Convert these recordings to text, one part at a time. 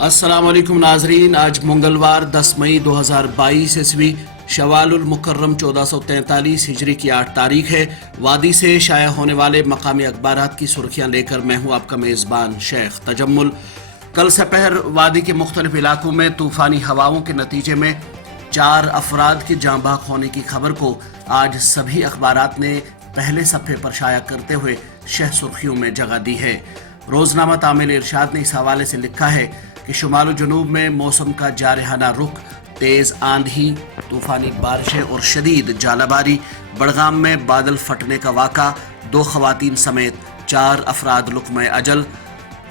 السلام علیکم ناظرین، آج منگلوار 10 مئی 2022 عیسوی شوال المکرم 1443 ہجری کی 8 تاریخ ہے۔ وادی سے شائع ہونے والے مقامی اخبارات کی سرخیاں لے کر میں ہوں آپ کا میزبان شیخ تجمل۔ کل سپہر وادی کے مختلف علاقوں میں طوفانی ہواؤں کے نتیجے میں 4 افراد کے جاں بحق ہونے کی خبر کو آج سبھی اخبارات نے پہلے صفحے پر شائع کرتے ہوئے شہ سرخیوں میں جگہ دی ہے۔ روزنامہ تعمیل ارشاد نے اس حوالے سے لکھا ہے کہ شمال و جنوب میں موسم کا جارحانہ رخ، تیز آندھی، طوفانی بارشیں اور شدید ژالہ باری۔ بڑگام میں بادل پھٹنے کا واقعہ، 2 خواتین سمیت 4 افراد لقمہ اجل۔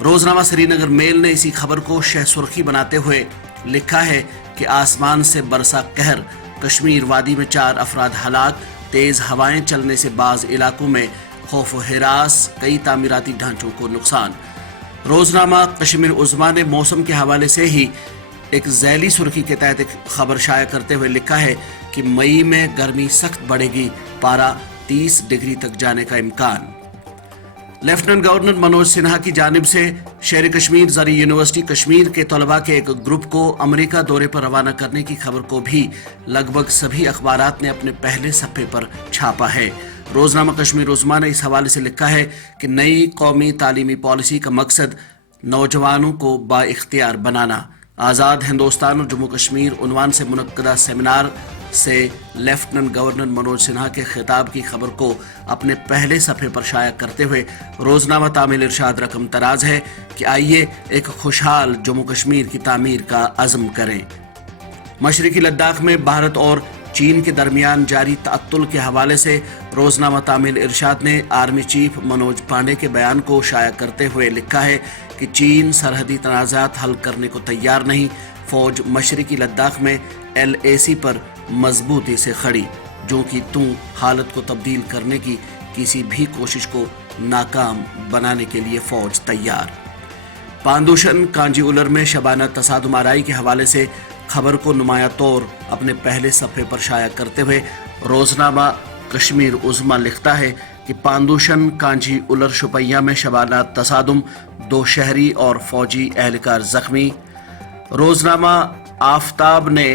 روزنامہ سری نگر میل نے اسی خبر کو شہ سرخی بناتے ہوئے لکھا ہے کہ آسمان سے برسا قہر، کشمیر وادی میں 4 افراد ہلاک، تیز ہوائیں چلنے سے بعض علاقوں میں خوف و ہراس، کئی تعمیراتی ڈھانچوں کو نقصان۔ روزنامہ کشمیر عظمیٰ نے موسم کے حوالے سے ہی ایک ذیلی سرخی کے تحت ایک خبر شائع کرتے ہوئے لکھا ہے کہ مئی میں گرمی سخت بڑھے گی، پارہ 30 ڈگری تک جانے کا امکان۔ لیفٹیننٹ گورنر منوج سنہا کی جانب سے شہر کشمیر زرعی یونیورسٹی کشمیر کے طلباء کے ایک گروپ کو امریکہ دورے پر روانہ کرنے کی خبر کو بھی لگ بھگ سبھی اخبارات نے اپنے پہلے صفحے پر چھاپا ہے۔ روزنامہ کشمیر عظمیٰ نے اس حوالے سے لکھا ہے کہ نئی قومی تعلیمی پالیسی کا مقصد نوجوانوں کو با اختیار بنانا۔ آزاد ہندوستان اور جموں کشمیر عنوان سے منعقدہ سیمینار سے لیفٹیننٹ گورنر منوج سنہا کے خطاب کی خبر کو اپنے پہلے صفحے پر شائع کرتے ہوئے روزنامہ تعمیل ارشاد رقم تراز ہے کہ آئیے ایک خوشحال جموں کشمیر کی تعمیر کا عزم کریں۔ مشرقی لداخ میں بھارت اور چین کے درمیان جاری تعطل کے حوالے سے روزنامہ تعمیل ارشاد نے آرمی چیف منوج پانڈے کے بیان کو شائع کرتے ہوئے لکھا ہے کہ چین سرحدی تنازعات حل کرنے کو تیار نہیں، فوج مشرقی لداخ میں LAC پر مضبوطی سے کھڑی، جو کہ حالت کو تبدیل کرنے کی کسی بھی کوشش کو ناکام بنانے کے لیے فوج تیار۔ پاندوشن کانجی اولر میں شبانہ تصادم آرائی کے حوالے سے خبر کو نمایاں طور اپنے پہلے صفحے پر شائع کرتے ہوئے روزنامہ کشمیر عظمیٰ لکھتا ہے کہ پاندوشن کانجی اولر شوپیاں میں شبانہ تصادم، 2 شہری اور فوجی اہلکار زخمی۔ روزنامہ آفتاب نے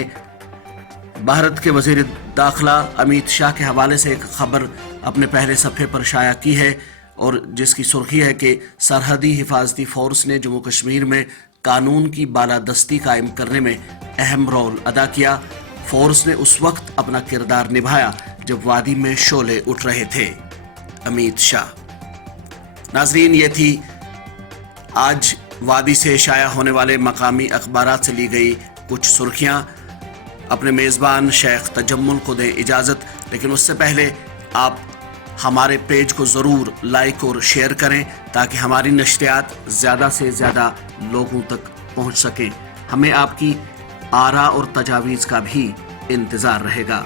بھارت کے وزیر داخلہ امیت شاہ کے حوالے سے ایک خبر اپنے پہلے صفحے پر شائع کی ہے اور جس کی سرخی ہے کہ سرحدی حفاظتی فورس نے جموں کشمیر میں قانون کی بالادستی قائم کرنے میں اہم رول ادا کیا۔ فورس نے اس وقت اپنا کردار نبھایا جب وادی میں شعلے اٹھ رہے تھے، امیت شاہ۔ ناظرین، یہ تھی آج وادی سے شائع ہونے والے مقامی اخبارات سے لی گئی کچھ سرخیاں۔ اپنے میزبان شیخ تجمل کو دیں اجازت، لیکن اس سے پہلے آپ ہمارے پیج کو ضرور لائک اور شیئر کریں تاکہ ہماری نشریات زیادہ سے زیادہ لوگوں تک پہنچ سکیں۔ ہمیں آپ کی آراء اور تجاویز کا بھی انتظار رہے گا۔